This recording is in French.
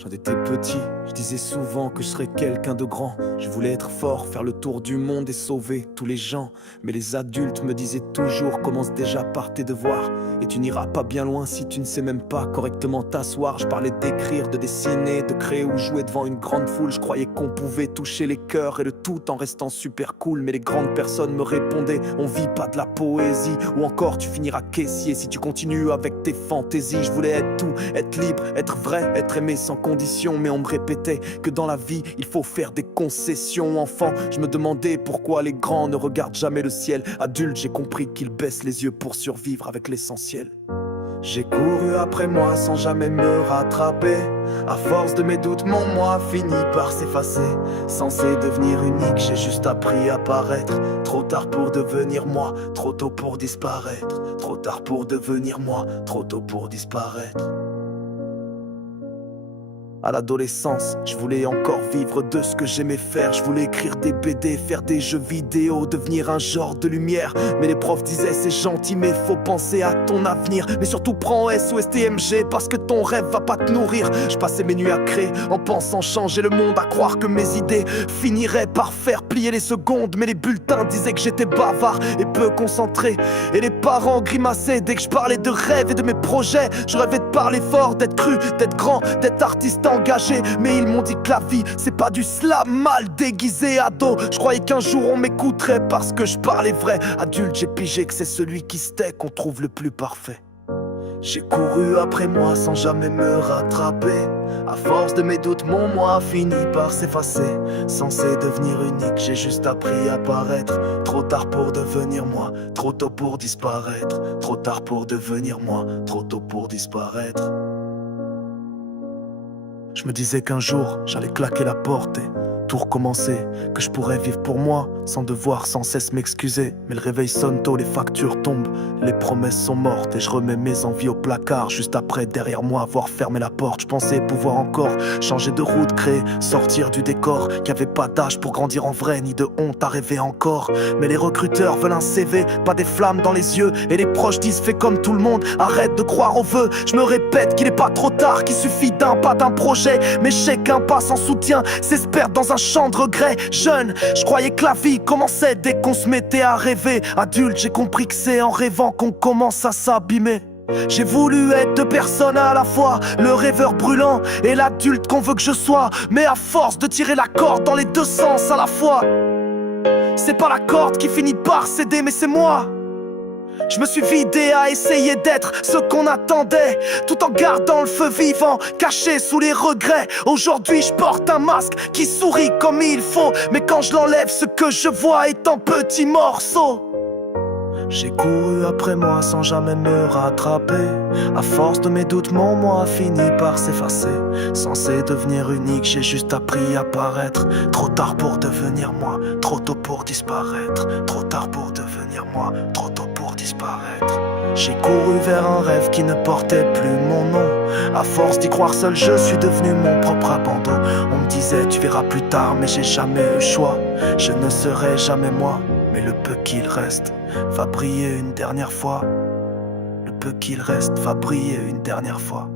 Quand j'étais petit, je disais souvent que je serais quelqu'un de grand. Je voulais être fort, faire le tour du monde et sauver tous les gens. Mais les adultes me disaient toujours: commence déjà par tes devoirs. Et tu n'iras pas bien loin si tu ne sais même pas correctement t'asseoir. Je parlais d'écrire, de dessiner, de créer ou jouer devant une grande foule. Je croyais qu'on pouvait toucher les cœurs et le tout en restant super cool. Mais les grandes personnes me répondaient: on vit pas de la poésie. Ou encore tu finiras caissier si tu continues avec tes fantaisies. Je voulais être tout, être libre, être vrai, être aimé sans condition. Mais on me répétait que dans la vie il faut faire des concessions. Enfant, je me demandais pourquoi les grands ne regardent jamais le ciel. Adulte, j'ai compris qu'ils baissent les yeux pour survivre avec l'essentiel. J'ai couru après moi sans jamais me rattraper. À force de mes doutes, mon moi finit par s'effacer. Censé devenir unique, j'ai juste appris à paraître. Trop tard pour devenir moi, trop tôt pour disparaître. Trop tard pour devenir moi, trop tôt pour disparaître. À l'adolescence, je voulais encore vivre de ce que j'aimais faire. Je voulais écrire des BD, faire des jeux vidéo, devenir un genre de lumière. Mais les profs disaient: c'est gentil mais faut penser à ton avenir. Mais surtout prends S ou STMG parce que ton rêve va pas te nourrir. Je passais mes nuits à créer en pensant changer le monde, à croire que mes idées finiraient par faire plier les secondes. Mais les bulletins disaient que j'étais bavard et peu concentré. Et les parents grimaçaient dès que je parlais de rêves et de mes projets. Je rêvais de parler fort, d'être cru, d'être grand, d'être artiste engagé. Mais ils m'ont dit que la vie c'est pas du slam mal déguisé. Ado, je croyais qu'un jour on m'écouterait parce que je parlais vrai. Adulte, j'ai pigé que c'est celui qui se tait qu'on trouve le plus parfait. J'ai couru après moi sans jamais me rattraper. À force de mes doutes, mon moi finit par s'effacer. Censé devenir unique, j'ai juste appris à paraître. Trop tard pour devenir moi, trop tôt pour disparaître. Trop tard pour devenir moi, trop tôt pour disparaître. Je me disais qu'un jour j'allais claquer la porte et tout recommencer, que je pourrais vivre pour moi sans devoir sans cesse m'excuser. Mais le réveil sonne tôt, les factures tombent, les promesses sont mortes et je remets mes envies au placard. Juste après, derrière moi, avoir fermé la porte, je pensais pouvoir encore changer de route, créer, sortir du décor. Qu'il n'y avait pas d'âge pour grandir en vrai, ni de honte à rêver encore. Mais les recruteurs veulent un CV, pas des flammes dans les yeux. Et les proches disent: fais comme tout le monde, arrête de croire aux vœux. Je me répète qu'il est pas trop tard, qu'il suffit d'un pas, d'un projet. Mais je sais qu'un pas sans soutien s'espère dans un champ de regret. Jeune, je croyais que la vie commençait dès qu'on se mettait à rêver. Adulte, j'ai compris que c'est en rêvant qu'on commence à s'abîmer. J'ai voulu être deux personnes à la fois, le rêveur brûlant et l'adulte qu'on veut que je sois. Mais à force de tirer la corde dans les deux sens à la fois, c'est pas la corde qui finit par céder, mais c'est moi. Je me suis vidé à essayer d'être ce qu'on attendait, tout en gardant le feu vivant, caché sous les regrets. Aujourd'hui je porte un masque qui sourit comme il faut, mais quand je l'enlève, ce que je vois est en petits morceaux. J'ai couru après moi sans jamais me rattraper. À force de mes doutes, mon moi finit par s'effacer. Censé devenir unique, j'ai juste appris à paraître. Trop tard pour devenir moi, trop tôt pour disparaître. Trop tard pour devenir moi, trop tôt pour disparaître. J'ai couru vers un rêve qui ne portait plus mon nom. À force d'y croire seul, je suis devenu mon propre abandon. On me disait: tu verras plus tard, mais j'ai jamais eu le choix. Je ne serai jamais moi, mais le peu qu'il reste va briller une dernière fois. Le peu qu'il reste va briller une dernière fois.